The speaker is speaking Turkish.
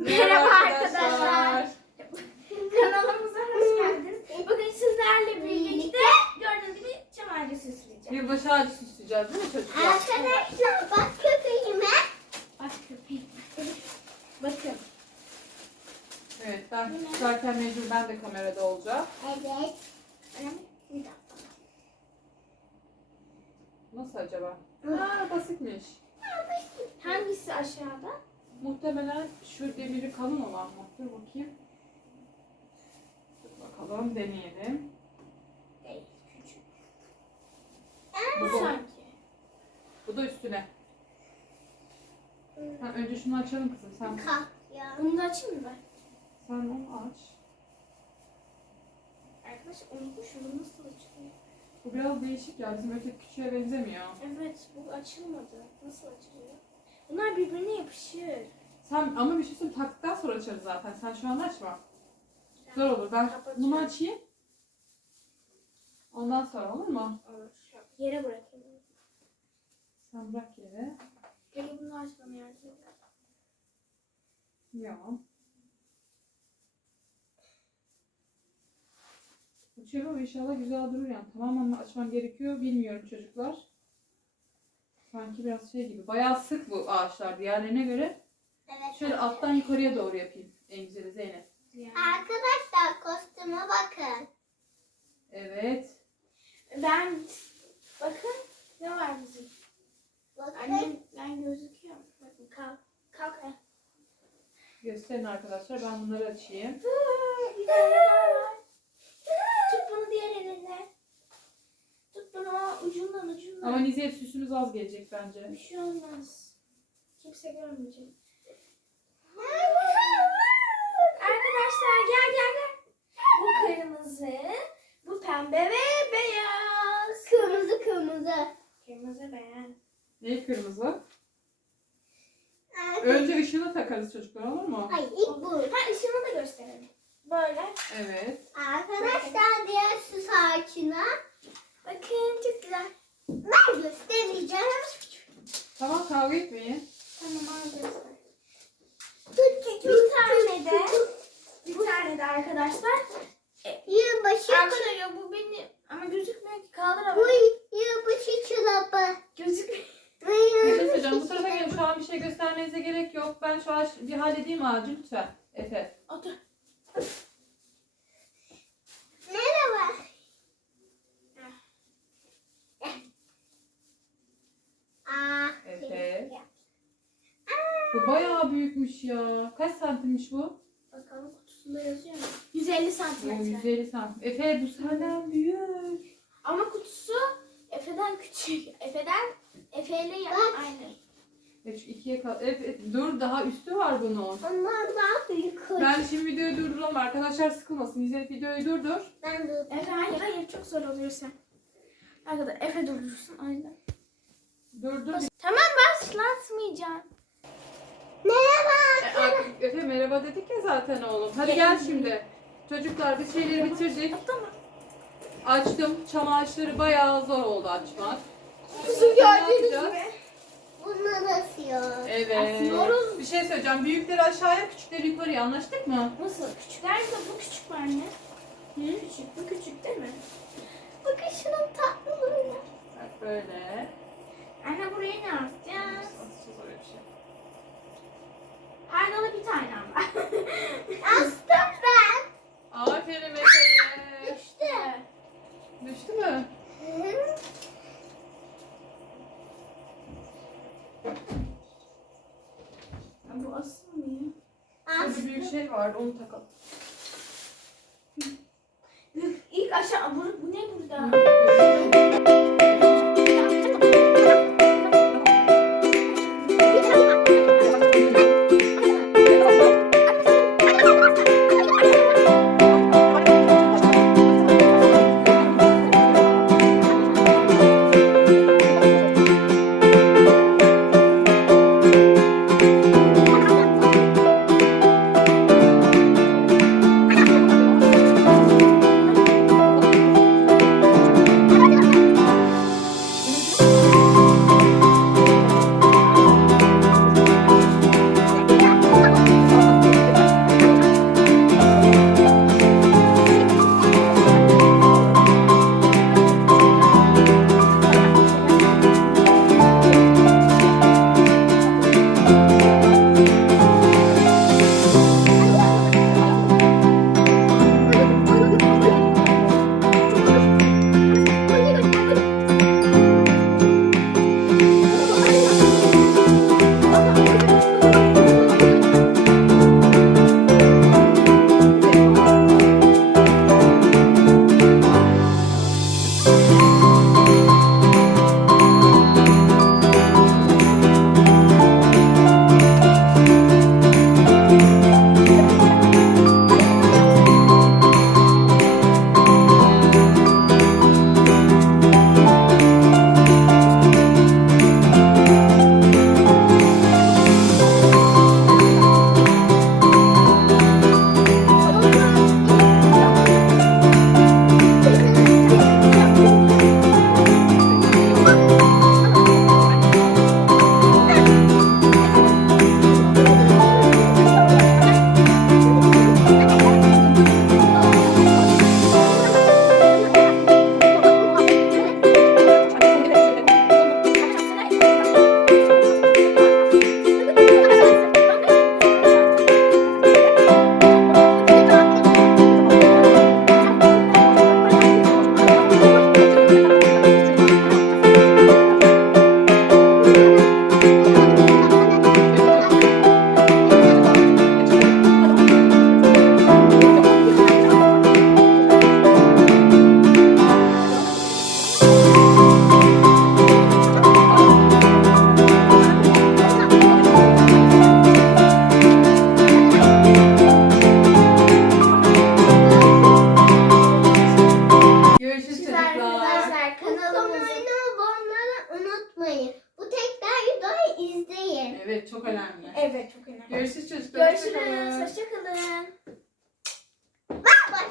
Merhaba arkadaşlar. Kanalımıza hoş geldiniz. Bugün sizlerle birlikte gördüğünüz gibi çam ağacı süsleyeceğim. Yılbaşı ağacı süsleyeceğiz değil mi çocuklar? Arkadaşlar bak köpeğime. Bak köpeğim. Bakın. Evet ben süslerken mecbur ben de kamerada olacağım. Evet. Önemli. Bir dakika. Nasıl acaba? Aa basitmiş. Hangisi aşağıda? Muhtemelen şu demiri kalın olan mı? Dur bakayım. Bakalım deneyelim. Değil. Küçük. Bu da, sanki. bu da üstüne. Ha, önce şunu açalım kızım. Sen, Kalk ya. Bunu da açayım mı ben? sen onu aç. Arkadaşlar unutmuşum. Bu nasıl açılıyor? Bu biraz değişik ya. Bizim öteki küçüğe benzemiyor. Evet bu açılmadı. Nasıl açılıyor? Bunlar birbirine yapışır. Sen ama bir şey söyleyeyim. Taktıktan sonra açarız zaten. Sen şu an açma. Zor olur. Ben Kapatıyorum. bunu açayım. Ondan sonra olur mu? Olur. Yere bırakayım. Sen bırak yere. Peki bunu açmam yardım et. Ya. Uçuyor ama inşallah güzel durur yani. Tamamen mi açmam gerekiyor bilmiyorum çocuklar. Sanki biraz şey gibi. Bayağı sık bu ağaçlar diğerlerine göre. Evet. Şöyle alttan yukarıya doğru yapayım. En güzeli Zeynep. Yani. Arkadaşlar kostüme bakın. Evet. Ben bakın ne var bizim? Bakın. Annem ben gözüküyorum. Bakın kalk. Kalk. ay. Gösterin arkadaşlar. Ben bunları açayım. Bir tane daha var. Tut bunu diğer elinle. Tut bunu o ucundan Niziye süsümüz az gelecek bence. Bir şey olmaz. Kimse görmeyecek. Arkadaşlar gel gel gel. Bu kırmızı, bu pembe ve beyaz. Kırmızı kırmızı. Kırmızı beyaz. Ne kırmızı? Önce ışığını takarız çocuklar olur mu? Ay ilk bu. Ha ışığını da gösterelim. Böyle. Evet. Arkadaşlar diğer süs ağaçına Bakın çok güzel. Ben göstereceğim. Tamam kavga etmeyin. Tamam arkadaşlar. Tut tut Bir tane de bir tane de arkadaşlar. Yılbaşı. Arkadaşlar bu benim ama gözükmüyor ki Bu kaldıramam. yılbaşı çorabı. Gözükmüyor. Bu Bir şey söyleyeceğim. Bu tarafa gelin. Şu an bir şey göstermenize gerek yok. Ben şu ağaç bir halledeyim ağacı lütfen. Efe. Otur. Merhaba. Aa, Efe. Bu bayağı büyükmüş ya. Kaç santimmiş bu? Bakalım kutusunda yazıyor mu? 150 Bu santimetre. 150 santim. Efe bu senden büyük. Ama kutusu Efe'den küçük. Efe'den Efe ile ya- Bak. aynı. Evet şu ikiye kal. Efe, dur daha üstü var bunun. Onlar daha büyük. Ben şimdi videoyu durduralım. Arkadaşlar sıkılmasın. İzleyip videoyu durdur. Ben de Efe hayır hayır çok zor oluyor sen. Arkadaşlar Efe durdursun aynen. Durdur. Tamam başlatmayacağım. Merhaba. Artık Efe merhaba dedik ya zaten oğlum. Hadi gel şimdi. Çocuklar biz şeyleri bitirdik. Açtım. Çam ağaçları bayağı zor oldu açmak. Kuzum yapacağız? gibi. Bunlar asıyor. Evet. Asıyoruz. Bir şey söyleyeceğim. Büyükleri aşağıya, küçükleri yukarıya. Anlaştık mı? Nasıl? Küçükler de bu küçük mü anne? Hı? Küçük. Bu küçük değil mi? Bakın şunun tatlılığına. Bak böyle. Anne buraya ne yapacağız? Asacağız oraya bir şey. Her dala bir tane ama. Astım ben. Aferin Efe'ye. İşte. Düştü mü? Ya bu asılmıyor. Şurada büyük şey vardı onu takalım. Evet çok önemli. Evet çok önemli. Görüşürüz çocuklar. Hoşça kalın. Görüşürüz. Hoşçakalın. Bye